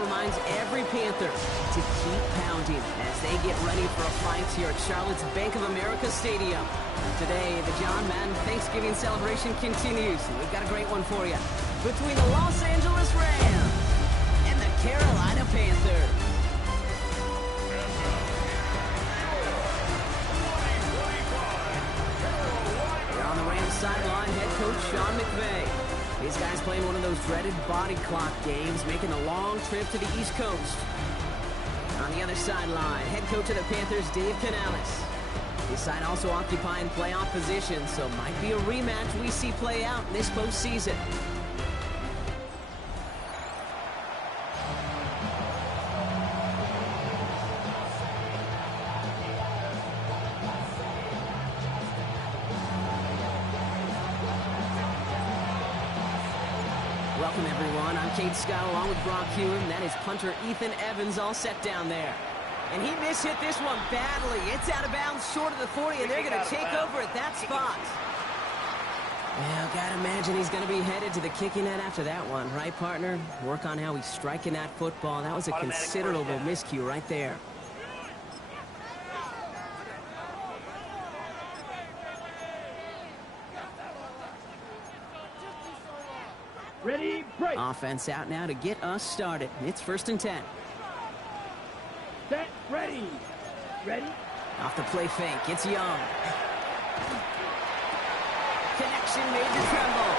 reminds every Panther to keep pounding as they get ready for a fight here at Charlotte's Bank of America Stadium. Today, the John Madden Thanksgiving celebration continues. We've got a great one for you. Between the Los Angeles Rams and the Carolina Panthers. Here on the Rams sideline, head coach Sean McVay. These guys playing one of those dreaded body clock games, making a long trip to the East Coast. On the other sideline, head coach of the Panthers, Dave Canales. His side also occupying playoff position, so might be a rematch we see play out in this postseason. Welcome, everyone. I'm Kate Scott along with Brock Hewen. That is punter Ethan Evans all set down there. And he mishit this one badly. It's out of bounds short of the 40, and they're going to take over at that spot. Well, gotta imagine he's going to be headed to the kicking net after that one, right, partner? Work on how he's striking that football. That was a considerable miscue right there. Ready, break. Offense out now to get us started. It's 1st and 10. Set, ready. Ready. Off the play fake, it's Young. Connection made to Tremble.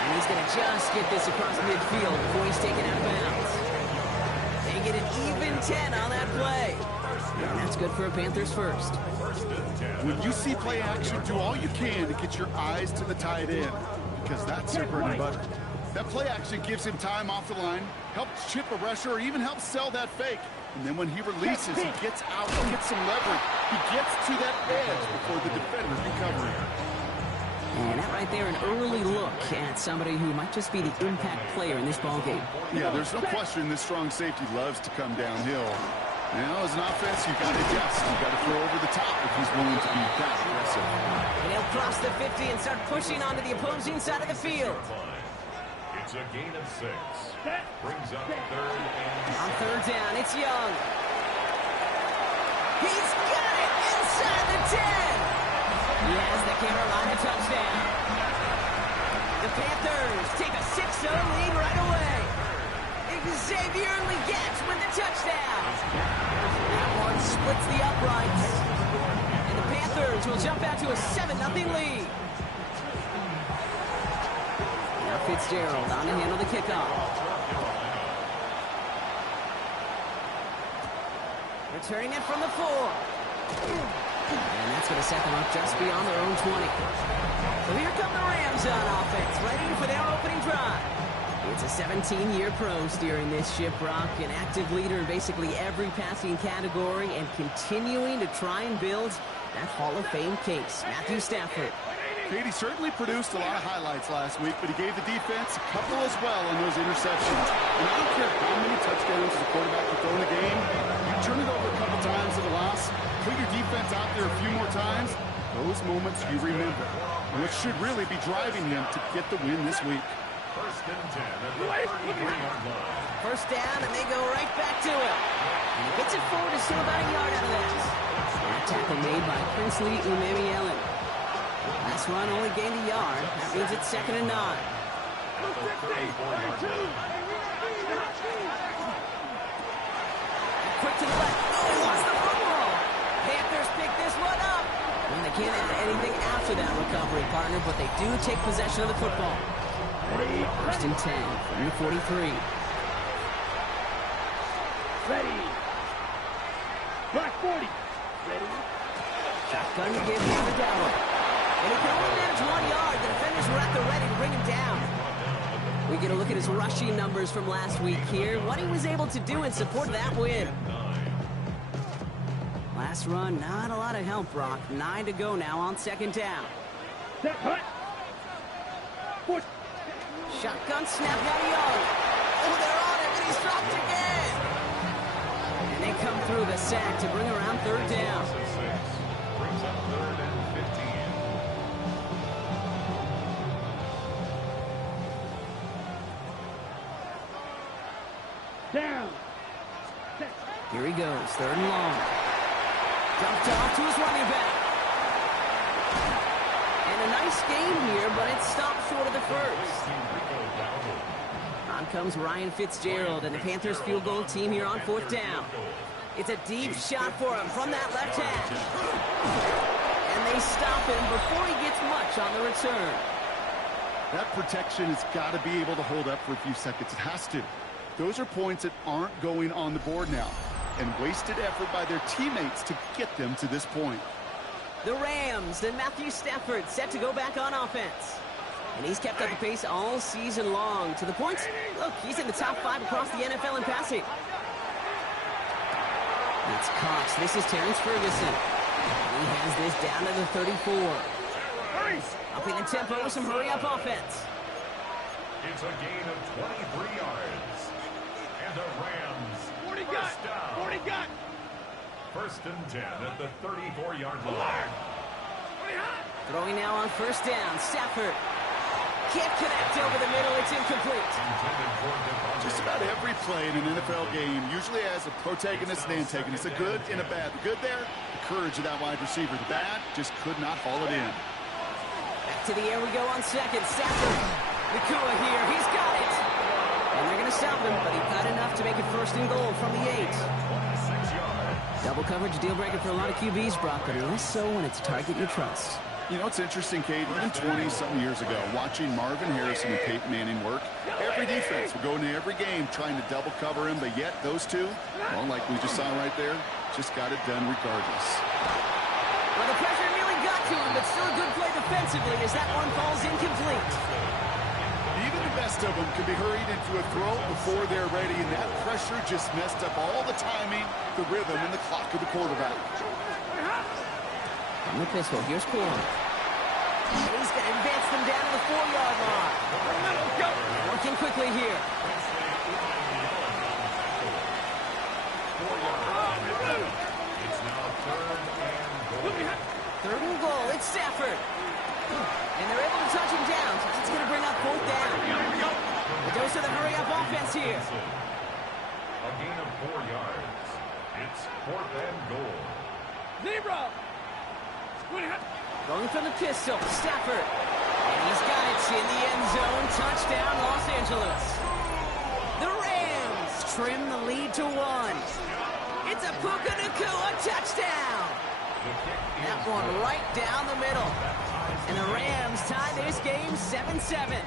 And he's going to just get this across midfield before he's taken out of bounds. They get an even 10 on that play. And that's good for a Panthers first. When you see play action, do all you can to get your eyes to the tight end, because that's their bread and butter. That play action gives him time off the line, helps chip a rusher, or even helps sell that fake. And then when he releases, he gets out and gets some leverage. He gets to that edge before the defender can cover him. And that right there, an early look at somebody who might just be the impact player in this ballgame. Yeah, there's no question this strong safety loves to come downhill. Now, as an offense, you've got to adjust. You've got to throw over the top if he's willing to be that aggressive. And he'll cross the 50 and start pushing onto the opposing side of the field. It's a gain of 6. Brings up 3rd and 6. On 3rd down, it's Young. He's got it inside the 10. He has the Carolina touchdown. The Panthers take a 6-0 lead right away. Xavier Legette with the touchdown. That one splits the uprights. And the Panthers will jump out to a 7-0 lead. Now Fitzgerald on to handle the kickoff. Returning it from the 4. And that's going to set them up just beyond their own 20. So here come the Rams on offense, ready for their opening drive. It's a 17-year pro steering this ship, Brock, an active leader in basically every passing category and continuing to try and build that Hall of Fame case. Matthew Stafford. Katie certainly produced a lot of highlights last week, but he gave the defense a couple as well on those interceptions. And I don't care how many touchdowns as a quarterback you throw in a game, you turn it over a couple times at a loss, put your defense out there a few more times, those moments you remember, which should really be driving him to get the win this week. 1st and 10 at the 33-yard line. 1st down, and they go right back to him. And he gets it forward to still about a yard out of that. That tackle made by Princely Umemi-Ellen. Last run only gained a yard. That means it's 2nd and 9. Quick to the left. Oh, he lost the football. Panthers pick this one up. And they can't add anything after that recovery, partner, but they do take possession of the football. 1st and 10 from the 43. Ready. Black 40. Ready. Shotgun to give him the down. And he can only manage 1 yard. The defenders were at the ready to bring him down. We get a look at his rushing numbers from last week here. What he was able to do in support of that win. Last run, not a lot of help, Brock. 9 to go now on 2nd down. Set, hut. Push. Shotgun snap now to Young. Oh, they're on it, but he's dropped again. And they come through the sack to bring around 3rd down. Brings up 3rd and 15. Down. Here he goes, 3rd and long. Dumped off to his running back. And a nice game here, but it stopped short of the first. On comes Ryan Fitzgerald and the Panthers field goal team here on 4th down. It's a deep shot for him from that left hash. And they stop him before he gets much on the return. That protection has got to be able to hold up for a few seconds. It has to. Those are points that aren't going on the board now. And wasted effort by their teammates to get them to this point. The Rams and Matthew Stafford set to go back on offense. And he's kept up the pace all season long. To the point, look, he's in the top 5 across the NFL in passing. It's Cox. This is Terrence Ferguson. He has this down to the 34. Upping the tempo with some hurry-up offense. It's a gain of 23 yards. And the Rams 40 first down. 40 got. 1st and 10 at the 34-yard line. Throwing now on 1st down. Stafford can't connect over the middle. It's incomplete. Just about every play in an NFL game usually has a protagonist and antagonist, a good and a bad. The good there, the courage of that wide receiver. The bad, just could not haul it in. Back to the air we go on 2nd. Stafford. Nakua here. He's got it. And they're going to stop him, but he got enough to make it 1st and goal from the 8. Double coverage, deal breaker for a lot of QBs, Brock, but less so when it's a target you trust. You know, it's interesting, Kate, even 20-something years ago, watching Marvin Harrison and Peyton Manning work, every defense would go into every game trying to double cover him, but yet those two, well, like we just saw right there, just got it done regardless. Well, the pressure nearly got to him, but still a good play defensively as that one falls incomplete. Even the best of them can be hurried into a throw before they're ready, and that pressure just messed up all the timing, the rhythm, and the clock of the quarterback. From the pistol, here's Corn. And he's going to advance them down to the 4-yard line. Working quickly here. It's now 3rd and goal. It's Stafford. And they're able to touch him down. So it's going to bring up 4th down. The dose of the hurry-up offense here. A gain of 4 yards. It's 4th and goal. Zebra. Going from the pistol, Stafford. And he's got it in the end zone. Touchdown, Los Angeles. The Rams trim the lead to 1. It's a Puka Nakua touchdown. That one right down the middle. And the Rams tie this game 7-7.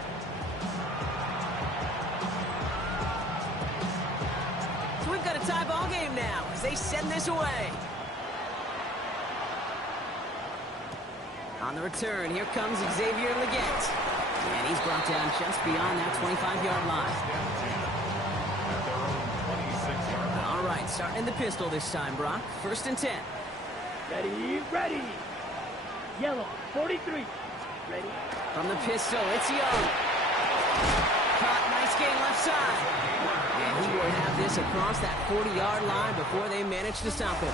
So we've got a tie ball game now as they send this away. On the return, here comes Xavier Legette. And he's brought down just beyond that 25-yard line. All right, starting in the pistol this time, Brock. 1st and 10. Ready, ready. Yellow, 43. Ready. From the pistol, it's Young. Caught, nice gain left side. And he will have this across that 40-yard line before they manage to stop him.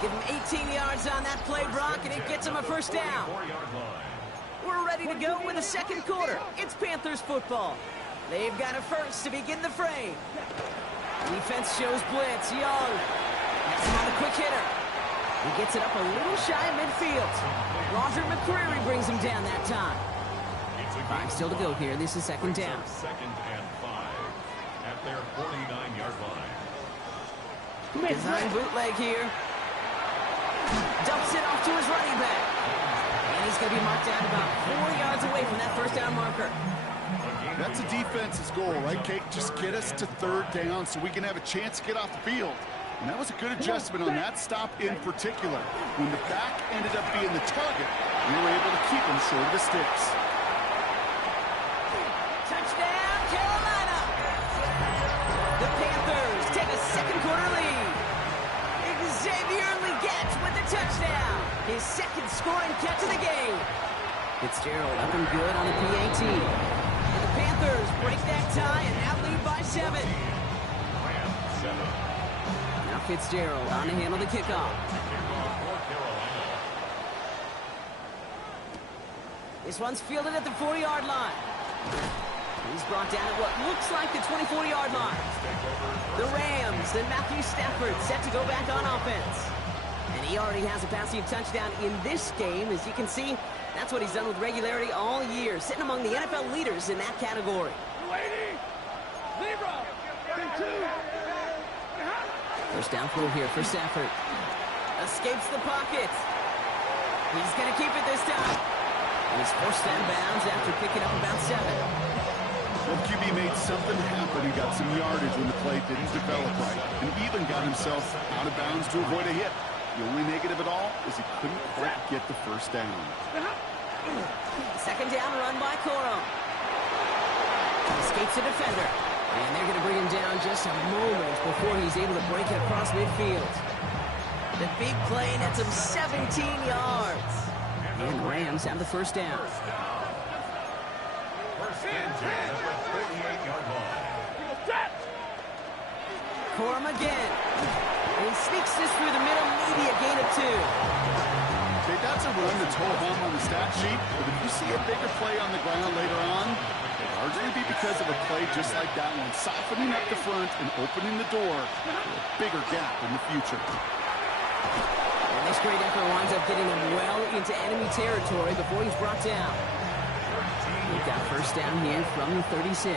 Give him 18 yards on that play, Brock, and it gets him a 1st down. We're ready to go with the 2nd quarter. It's Panthers football. They've got a 1st to begin the frame. Defense shows blitz. Young. That's another quick hitter. He gets it up a little shy of midfield. Roger McCreary brings him down that time. 5 still to go here. This is 2nd down. 2nd and 5 at their 49-yard line. Design bootleg here. Dumps it off to his running back. And he's going to be marked down about 4 yards away from that 1st down marker. That's a defense's goal, right, Kate? Just get us to 3rd down so we can have a chance to get off the field. And that was a good adjustment on that stop in particular. When the back ended up being the target, we were able to keep him short of the sticks. Touchdown, Carolina! The Panthers take a 2nd quarter lead. Xavier Legette with the touchdown. His 2nd scoring catch of the game. Fitzgerald up and good on the PAT. And the Panthers break that tie and now lead by 7. Now Fitzgerald on to handle the kickoff. This one's fielded at the 40-yard line. He's brought down at what looks like the 24-yard line. pass, and Matthew Stafford set to go back on offense. And he already has a passing touchdown in this game. As you can see, that's what he's done with regularity all year, sitting among the NFL leaders in that category. First down throw here for Stafford. Escapes the pocket. He's going to keep it this time. And he's forced out of bounds after picking up about 7. Well, QB made something happen. He got some yardage when the play didn't develop right, and even got himself out of bounds to avoid a hit. The only negative at all is he couldn't quite get the first down. Second down run by Corum. Escapes a defender. And they're going to bring him down just a moment before he's able to break it across midfield. The big play nets him 17 yards. And the Rams have the first down. Corum again. And he sneaks this through the middle, maybe a gain of 2. Okay, that's a run that's ho-hum on the stat sheet, but if you see a bigger play on the ground later on, it'll largely be because of a play just like that one, softening up the front and opening the door for a bigger gap in the future. And this great effort winds up getting him well into enemy territory before he's brought down. We've got first down here from the 36.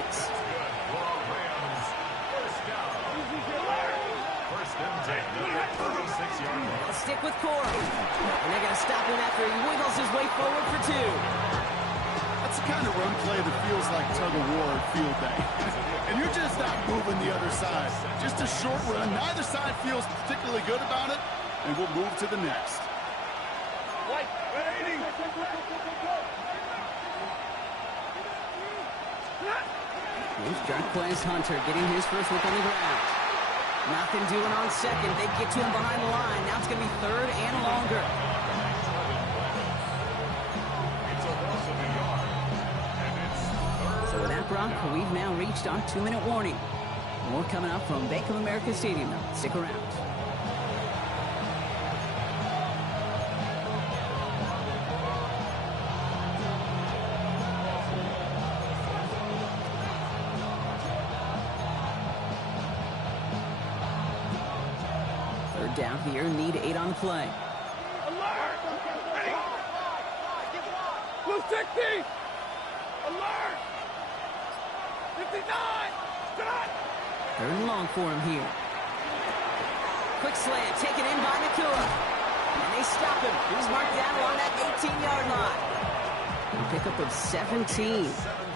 They'll stick with Corum. And they're going to stop him after he wiggles his way forward for 2. That's the kind of run play that feels like tug-of-war at field day. And you're just not moving the other side. Just a short run. Neither side feels particularly good about it, and we'll move to the next. Here's Jack plays Hunter, getting his first look on the ground. Nothing doing on second. They get to him behind the line. Now it's going to be third and longer. So with that, Brock, we've now reached our 2-minute warning. More coming up from Bank of America Stadium. Stick around. Third down here, need 8 on the play. Alert! Ready! Blue 60! Alert! 59! Stop! Third and long for him here. Quick slant, taken in by Nakua. And they stop him. He's marked down along that 18-yard line. A pickup of 17.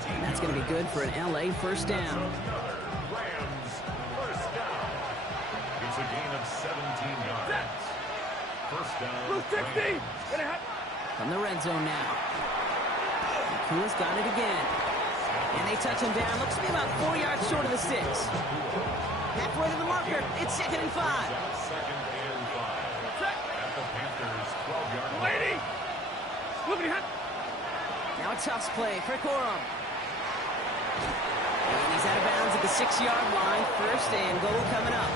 And that's going to be good for an LA first down. Rams first down. It's a gain of 17 yards. First down. Blue 60! From the red zone now. Nakua's got it again. And they touch him down. Looks to be about 4 yards short of the sticks. Halfway to the marker. It's 2nd and 5. Second and 5. At the Panthers' 12-yard line. Lady! Look at him! Now a toss play for Corum. And he's out of bounds at the 6-yard line. First and goal coming up.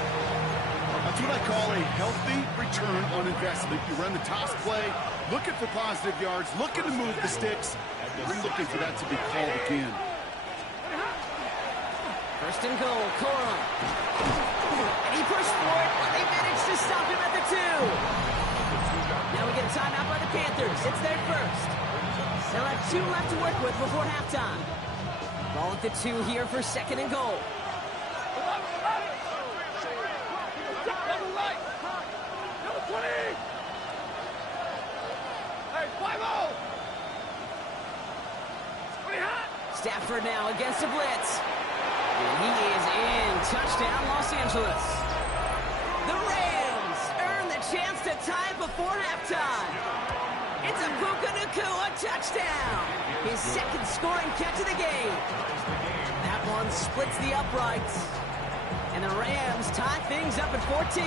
That's what I call a healthy return on investment. You run the toss play, looking for positive yards, looking to move the sticks. I'm looking for that to be called again. First and goal, Corum. And he pushed for it, but they managed to stop him at the 2. Now we get a timeout by the Panthers. It's their first. They'll have 2 left to work with before halftime. Ball at the 2 here for 2nd and goal. Number 20! Hey, 5-0! Stafford now against a blitz. And he is in. Touchdown, Los Angeles. The Rams earn the chance to tie before halftime. It's a Puka Nakua touchdown. His 2nd scoring catch of the game. That one splits the uprights. And the Rams tie things up at 14.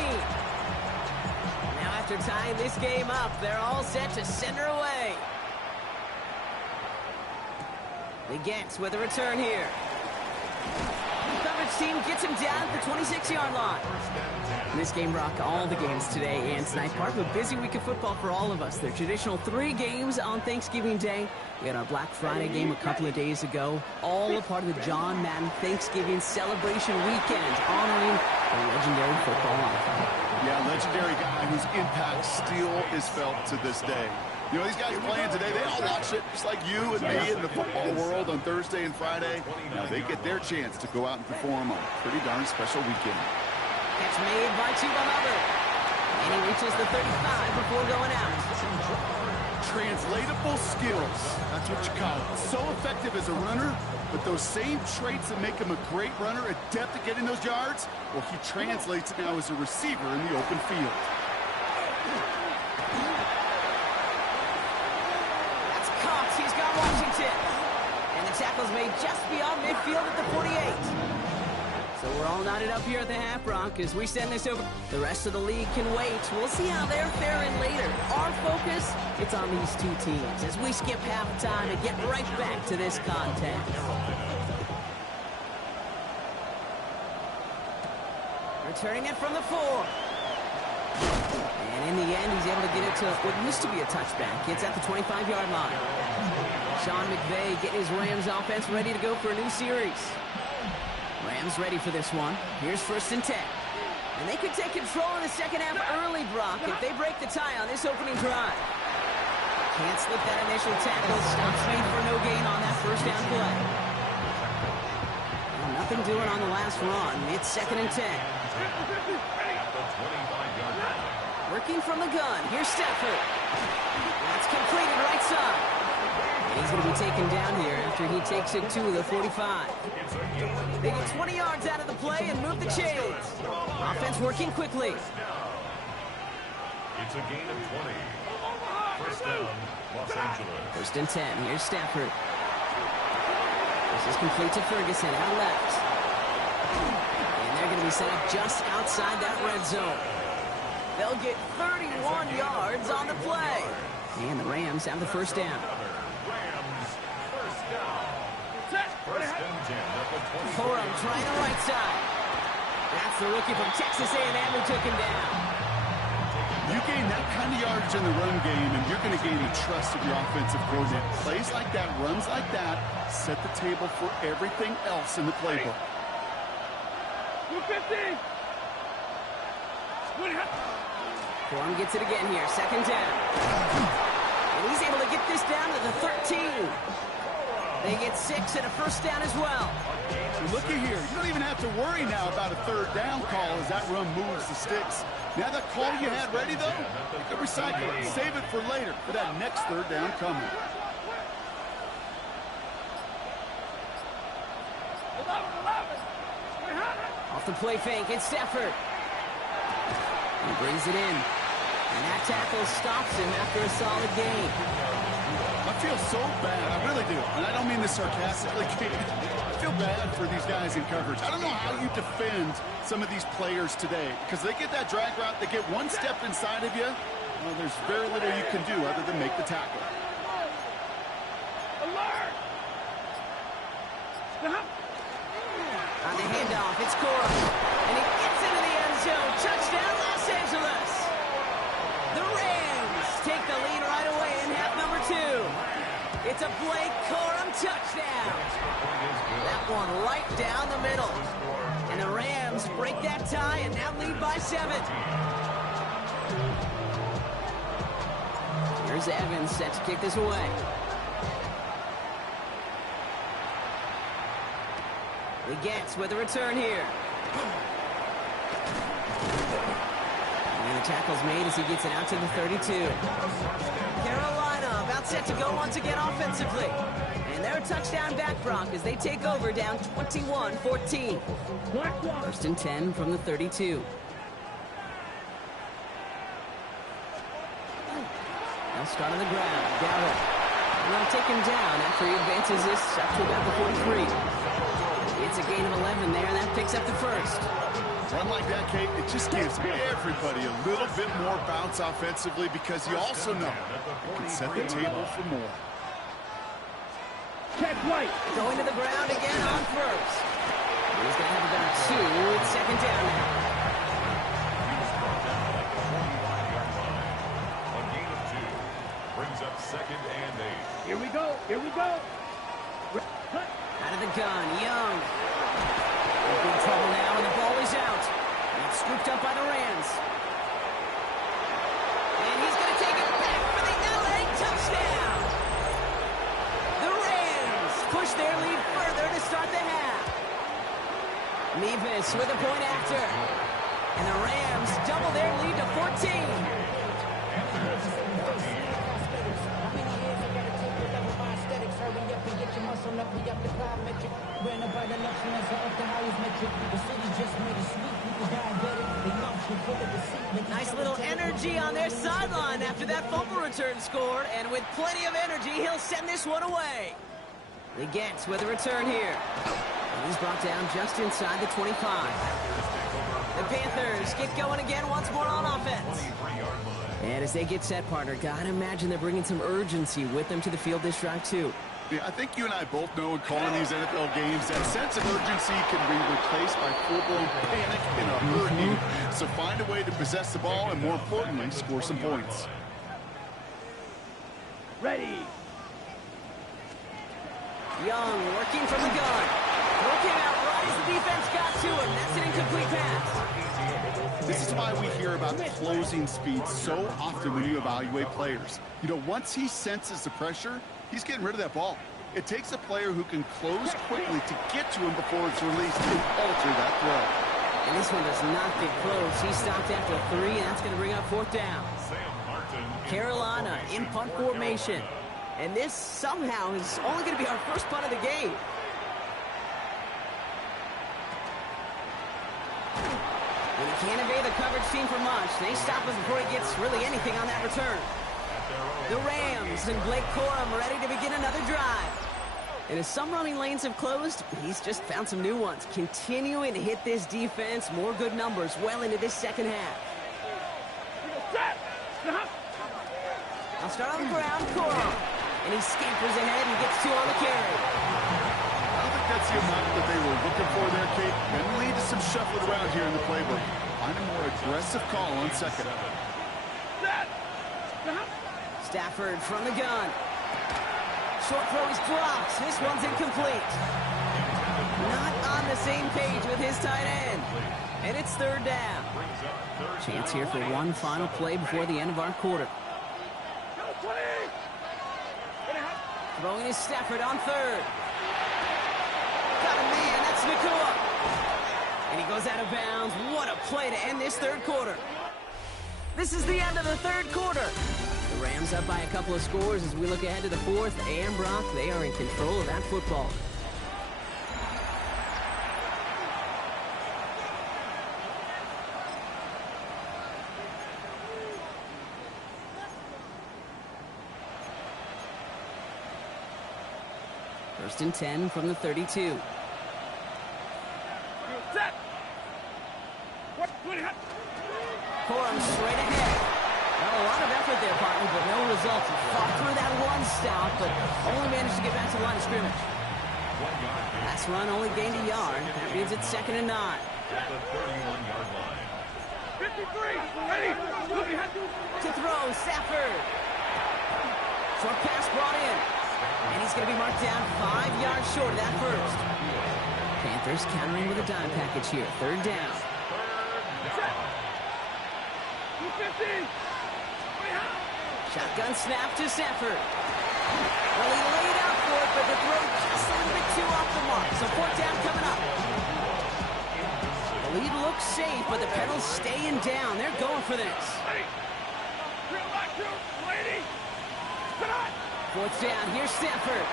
Now after tying this game up, they're all set to send her away. The Gents with a return here. The coverage team gets him down at the 26-yard line. This game rocked all the games today and tonight. Part of a busy week of football for all of us. The traditional 3 games on Thanksgiving Day. We had our Black Friday game a couple of days ago. All a part of the John Madden Thanksgiving celebration weekend, honoring the legendary legendary guy whose impact still is felt to this day. You know, these guys playing today, they all watch it just like you and me in the football world on Thursday and Friday. Now they get their chance to go out and perform on a pretty darn special weekend. Catch made by Chuba Hubbard. And he reaches the 35 before going out. Translatable skills. That's what you call it. So effective as a runner, but those same traits that make him a great runner, adept at getting those yards, well, he translates it now as a receiver in the open field. That's Cox. He's got Washington. And the tackle's made just beyond midfield at the 48. So we're all knotted up here at the half, Brock, as we send this over. The rest of the league can wait. We'll see how they're faring later. Our focus, it's on these two teams as we skip halftime and get right back to this contest. Returning it from the 4. And in the end, he's able to get it to what used to be a touchback. It's at the 25-yard line. Sean McVay getting his Rams offense ready to go for a new series. Rams ready for this one. Here's 1st and 10. And they could take control in the second half early, Brock, if they break the tie on this opening drive. Can't slip that initial tackle. Stops made for no gain on that first down play. Well, nothing doing on the last run. It's 2nd and 10. Working from the gun. Here's Stafford. That's completed right side. He's going to be taken down here after he takes it to the 45. They get 20 yards out of the play and move the chains. Offense working quickly. It's a gain of 20. First down, Los Angeles. 1st and 10. Here's Stafford. This is complete to Ferguson out left. And they're going to be set up just outside that red zone. They'll get 31 yards on the play. And the Rams have the first down. Corum trying the right side. That's the rookie from Texas A&M who took him down. You gain that kind of yardage in the run game, and you're going to gain the trust of your offensive coordinator. Plays like that, runs like that, set the table for everything else in the playbook. 250. Corum gets it again here, 2nd down. And he's able to get this down to the 13. They get 6 and a first down as well. So looky here. You don't even have to worry now about a 3rd down call as that run moves the sticks. Now that call you had ready, though, you can recycle it. Save it for later for that next 3rd down coming. Off the play fake, it's Stafford. He brings it in. And that tackle stops him after a solid gain. I feel so bad. I really do. And I don't mean this sarcastically. I feel bad for these guys in coverage. I don't know how you defend some of these players today because they get that drag route, they get one step inside of you. Well, there's very little you can do other than make the tackle. Alert! Stop! On the handoff, it's Corum. And he gets into the end zone. Touchdown, Los Angeles. The Rams take the lead right away in half number 2. It's a Blake Corum touchdown. That one right down the middle. And the Rams break that tie and now lead by 7. Here's Evans set to kick this away. He gets with a return here. And the tackle's made as he gets it out to the 32. Carolina about set to go once again offensively. And they're a touchdown back, Brock, as they take over down 21-14. 1st and 10 from the 32. They'll start on the ground. Gallup. They'll take him down after he advances this up to about the 43. It's a gain of 11 there, and that picks up the first. Run like that, Kate, it just gives everybody a little bit more bounce offensively because you also know you can set the table for more. Check right. Going to the ground again on first. He's going to have about 2. It's 2nd down now. He was brought down at the 45-yard line. A gain of 2 brings up 2nd and 8. Here we go. Here we go. Out of the gun, Young. In big trouble now, and the ball is out. And it's scooped up by the Rams. their lead further to start the half. Mevis with a point after. And the Rams double their lead to 14. Nice little energy on their sideline after that fumble return scored, and with plenty of energy, he'll send this one away. Legette with a return here. And he's brought down just inside the 25. The Panthers get going again once more on offense. And as they get set, partner, gotta imagine they're bringing some urgency with them to the field this drive, too. Yeah, I think you and I both know in calling these NFL games that sense of urgency can be replaced by full-blown panic in a hurry. So find a way to possess the ball and, more importantly, score some points. Ready. Young working from the gun. Throw came out right as the defense got to him. That's an incomplete pass. This is why we hear about closing speed so often when you evaluate players. You know, once he senses the pressure, he's getting rid of that ball. It takes a player who can close quickly to get to him before it's released and alter that throw. And this one does not get close. He stopped after 3, and that's going to bring up 4th down. Carolina in punt formation. And this somehow is only going to be our first punt of the game. And he can't evade the coverage team for much. They stop him before he gets really anything on that return. The Rams and Blake Corum ready to begin another drive. And as some running lanes have closed, he's just found some new ones. Continuing to hit this defense, more good numbers well into this second half. I'll start on the ground, Corum. And he scampers ahead and gets 2 on the carry. I don't think that's the amount that they were looking for there, Kate. And lead to some shuffling around here in the playbook. Find a more aggressive call on second. Stafford from the gun. Short throw is dropped. This one's incomplete. Not on the same page with his tight end. And it's 3rd down. Chance here for one final play before the end of our quarter. Throwing is Stafford on 3rd. Got a man. That's Nakua. And he goes out of bounds. What a play to end this 3rd quarter. This is the end of the 3rd quarter. The Rams up by a couple of scores as we look ahead to the 4th. And Brock, they are in control of that football. First and 10 from the 32. Corum straight ahead. Well, a lot of effort there, partner, but no results. He fought through that one stop, but only managed to get back to the line of scrimmage. Last run only gained a yard. That means it's 2nd and 9. At the 31-yard line. 53. Ready. To throw, Stafford. Short pass brought in. And he's going to be marked down 5 yards short of that first. Panthers countering with a dime package here. 3rd down. Shotgun snap to Stafford. Well, he laid out for it, but the throw just a little bit too off the mark. So 4th down coming up. The lead looks safe, but the pedals staying down. They're going for this. 4th down. Here's Stafford.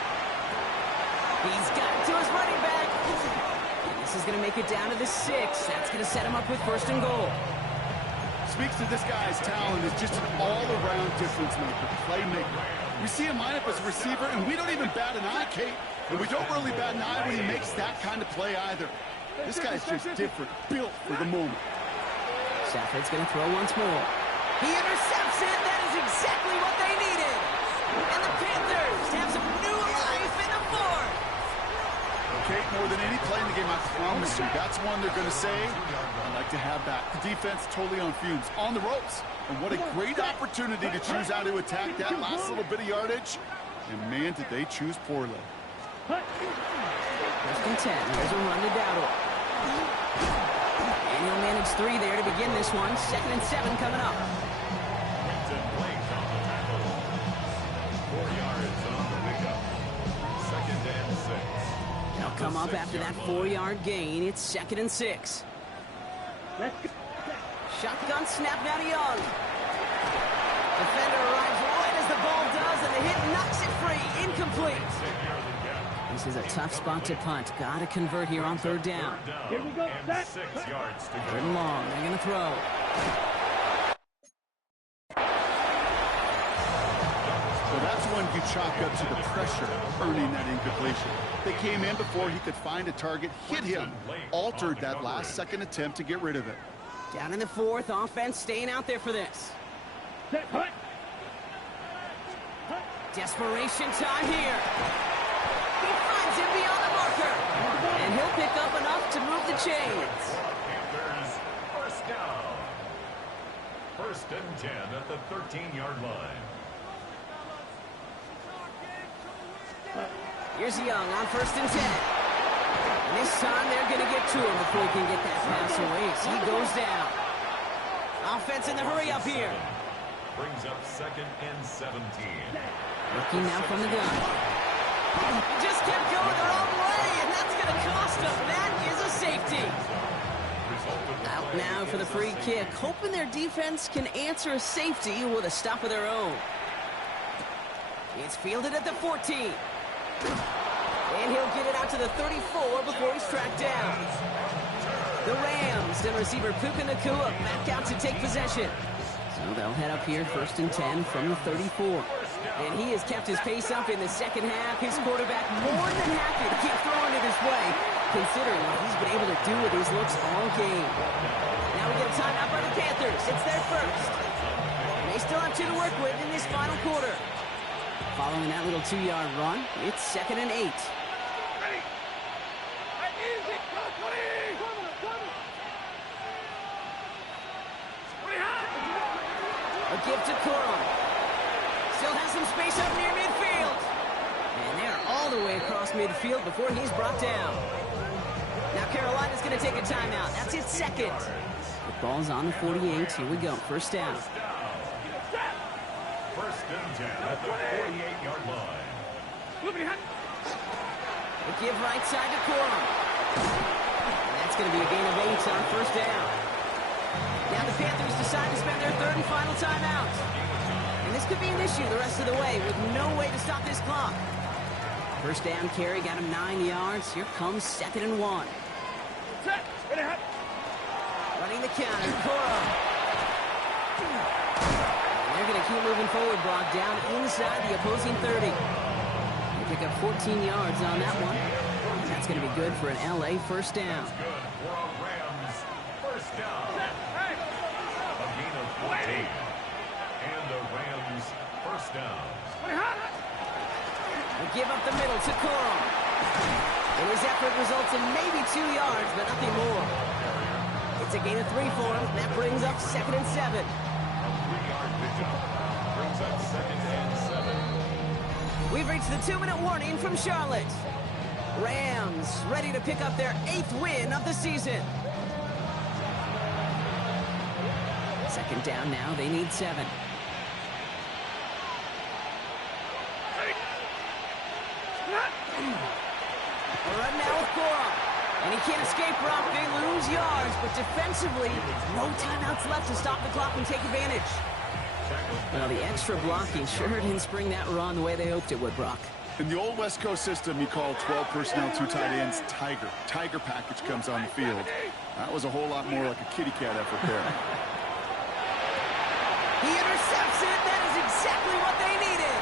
He's got it to his running back. And this is going to make it down to the 6. That's going to set him up with 1st and goal. Speaks to this guy's talent as just an all-around difference maker, playmaker. We see him line up as a receiver, and we don't even bat an eye, Kate. And we don't really bat an eye when he makes that kind of play either. This guy's just different, built for the moment. Stafford's going to throw once more. He intercepts it. That is exactly what they needed. And the Panthers have some new life in the 4th. Kate, more than any play in the game, I promise you, that's one they're going to say, I'd like to have that. The defense totally on fumes, on the ropes. And what a great opportunity to choose how to attack that last little bit of yardage. And man, did they choose poorly. 1st and 10. Here's a run to Dowdle. And he'll manage 3 there to begin this one. 2nd and 7 coming up. Quinton Blake on the tackle. 4 yards on the pickup. 2nd and 6. up after that 4-yard gain. It's 2nd and 6. Shotgun snap now to Young. Defender arrives right as the ball does, and the hit knocks it free. Incomplete. This is a tough spot to punt. Got to convert here on 3rd down. Here we go. Set. 6 yards to 3rd go. and long. They're going to throw. So that's one you chalk up to the pressure earning that incompletion. They came in before he could find a target, hit him, altered that last-second attempt to get rid of it. Down in the 4th. Offense staying out there for this. Set. Hut. Desperation time here. He finds him beyond the marker. And he'll pick up enough to move the chains. Panthers, first down. 1st and 10 at the 13-yard line. Here's Young on 1st and 10. And this time they're going to get to him before he can get that pass away. So he goes down. Offense in the hurry up here. Brings up 2nd and 17. Looking now from the gun. Just kept going the wrong way, and that's going to cost him. That is a safety. Out now for the free kick, hoping their defense can answer a safety with a stop of their own. It's fielded at the 14. And he'll get it out to the 34 before he's tracked down. The Rams and receiver Puka Nacua back out to take possession. So they'll head up here 1st and 10 from the 34. And he has kept his pace up in the 2nd half. His quarterback more than happy to keep throwing it his way, considering what he's been able to do with these looks all game. Now we get a timeout by the Panthers. It's their first. They still have 2 to work with in this final quarter. Following that little 2-yard run, it's 2nd and 8. Ready. Easy. 20 high. A give to Corum. Still has some space up near midfield. And they're all the way across midfield before he's brought down. Now Carolina's going to take a timeout. That's his 2nd. The ball's on the 48. Here we go. 1st down. 1st and 10 at the 48-yard line. The give right side to Corum. And that's going to be a gain of 8 on 1st down. Now the Panthers decide to spend their 3rd and final timeout. And this could be an issue the rest of the way with no way to stop this clock. 1st down carry got him 9 yards. Here comes 2nd and 1. Set. Ready. Hut. Running the counter, Corum. They're going to keep moving forward, Brock, down inside the opposing 30. They pick up 14 yards on that one. That's going to be good for an LA 1st down. Good for a Rams first down. A gain of 14. And the Rams first down. They give up the middle to Corum. And his effort results in maybe 2 yards, but nothing more. It's a gain of 3 for him. That brings up 2nd and 7. A 3-yard pickup. Brings up 2nd and 7. We've reached the 2-minute warning from Charlotte. Rams ready to pick up their 8th win of the season. 2nd down now. They need 7. Run now with Corum. And he can't escape, Brock. They lose yards, but defensively, no timeouts left to stop the clock and take advantage. Well, the extra blocking sure didn't spring that run the way they hoped it would, Brock. In the old West Coast system, you call 12 personnel, 2 tight ends, Tiger. Tiger package comes on the field. That was a whole lot more like a kitty cat effort there. He intercepts it. That is exactly what they needed.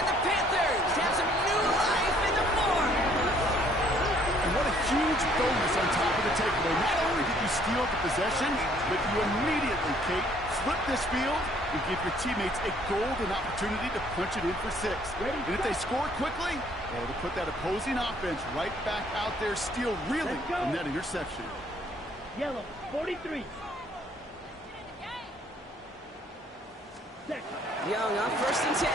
And the Panthers have some new life in the fourth. And what a huge bonus on top of the takeaway. Not only did you steal the possession, but you immediately, Kate, flip this field and give your teammates a golden opportunity to punch it in for 6. And if they score quickly, well, to put that opposing offense right back out there, steal reeling from that interception. Yellow. 43. Set. Young on 1st and 10.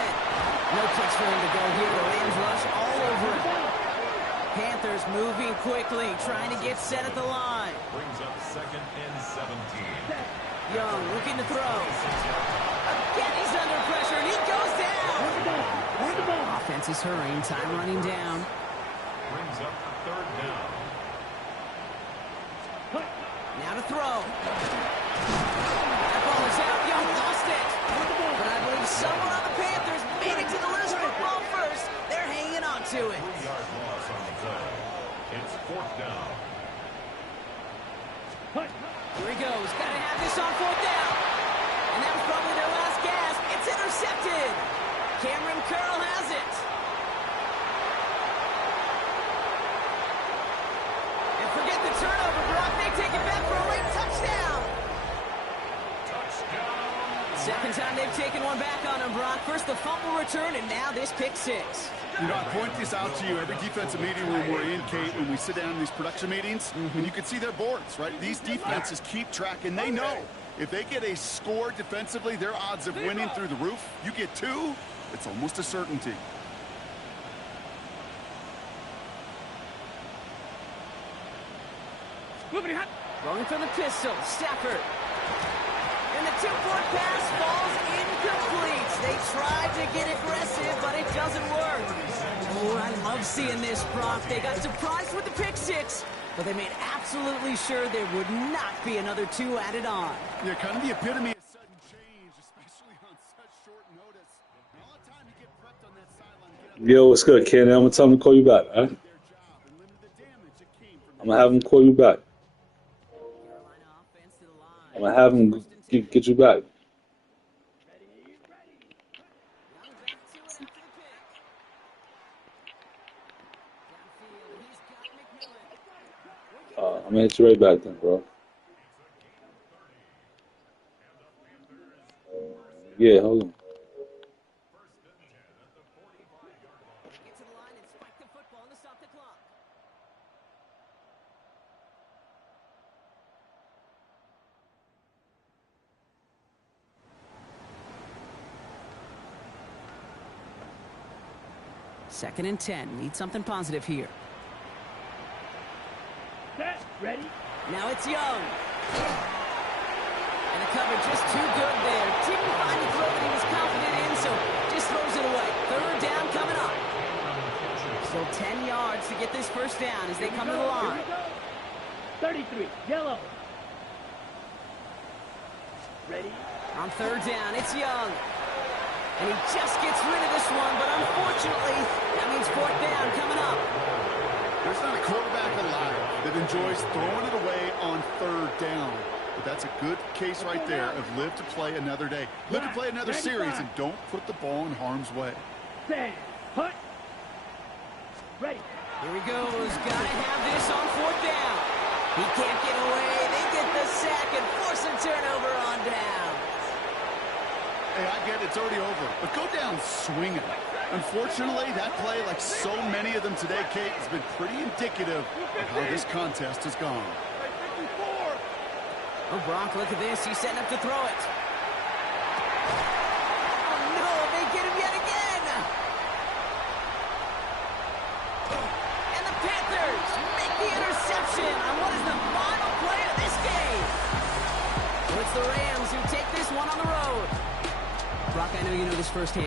No place for him to go here. The Rams rush all over him. Panthers moving quickly, trying to get set at the line. Brings up 2nd and 17. Young looking to throw. Again, he's under pressure, and he goes down. Defense is hurrying. Time running down. Brings up third down. Now to throw. That ball is out. Young lost it. But I believe someone on the Panthers made it to the list for ball first. They're hanging on to it. 3-yard loss on the play. It's fourth down. Here he goes. Got to have this on fourth down. And that was probably their last gasp. It's intercepted. Cameron Curl has it. And forget the turnover, Brock. They take it back for a late touchdown. Touchdown. Second time they've taken one back on him, Brock. First the fumble return, and now this pick six. You know, I point this out to you every defensive meeting room we're in, Kate, when we sit down in these production meetings, and you can see their boards, right? These defenses keep track, and they know if they get a score defensively, their odds of winning through the roof. You get two, it's almost a certainty. Going for the pistol, Stafford. And the two-point pass falls incomplete. They tried to get aggressive, but it doesn't work. Oh, I love seeing this, Brock. They got surprised with the pick six, but they made absolutely sure there would not be another two added on. Yeah, kind of the epitome of sudden change, especially on such short notice. And all the time you get prepped on that sideline. Yo, what's good, Ken? I'm gonna tell him to call you back, all right? I'm gonna have him call you back. I'm gonna have him get you back. I'm gonna hit you right back then, bro. Yeah, hold on. Get to the line and spike the football to stop the clock. Second and 10. Need something positive here. Set. Ready? Now it's Young. And the cover just too good there. Didn't find the throw that he was confident in, so just throws it away. Third down coming up. So 10 yards to get this first down as they come to the line. 33. Yellow. Ready? On third down, it's Young. And he just gets rid of this one, but unfortunately, that means fourth down coming up. There's not a quarterback alive that enjoys throwing it away on third down. But that's a good case right there of live to play another day. Live to play another series and don't put the ball in harm's way. Set. Hut. Ready. Here he goes. Got to have this on fourth down. He can't get away. They get the sack and force a turnover on down. Hey, I get it. It's already over. But go down swinging. Unfortunately, that play, like so many of them today, Kate, has been pretty indicative of how this contest has gone. Oh, Brock, look at this. He's setting up to throw it. Oh, no. They get him yet again. And the Panthers make the interception on what is the final play of this game. So it's the Rams who take this one on the road. Brock, I know you know this firsthand.